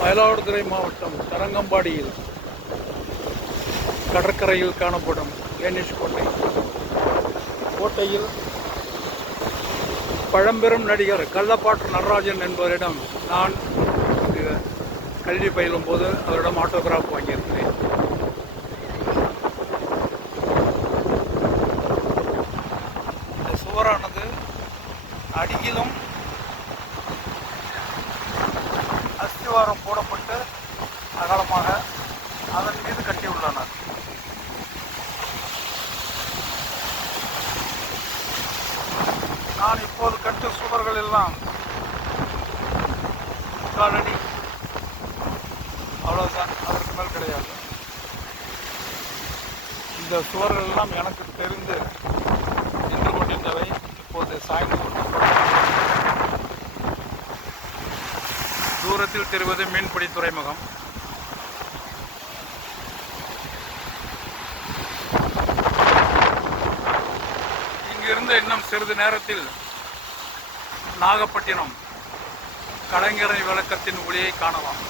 மயிலாடுதுறை மாவட்டம் தரங்கம்பாடியில் கடற்கரையில் காணப்படும் டேனிஷ் கோட்டை. கோட்டையில் பழம்பெரும் நடிகர் கள்ளப்பாட்டு நடராஜன் என்பவரிடம் நான் கல்வி பயிலும் போது அவரிடம் ஆட்டோகிராஃப் வாங்கியிருக்கிறேன். இந்த சுவரானது அடியிலும் அஸ்திவாரம் போடப்பட்டு அகலமாக அதன் மீது கட்டியுள்ளனர். நான் இப்போது கட்டு சுவர்கள் எல்லாம் காலடி, அவ்வளவுதான், அதற்கு மேல் கிடையாது. இந்த சுவர்கள் எல்லாம் எனக்கு தெரிந்து நின்று கொண்டிருந்தவை இப்போது சாய்ந்து கொண்டிருக்கின்றன. தூரத்தில் தெரிவது மீன்பிடி துறைமுகம். இங்கிருந்து இன்னும் சிறிது நேரத்தில் நாகப்பட்டினம் கலைஞரை விளக்கத்தின் ஒளியை காணலாம்.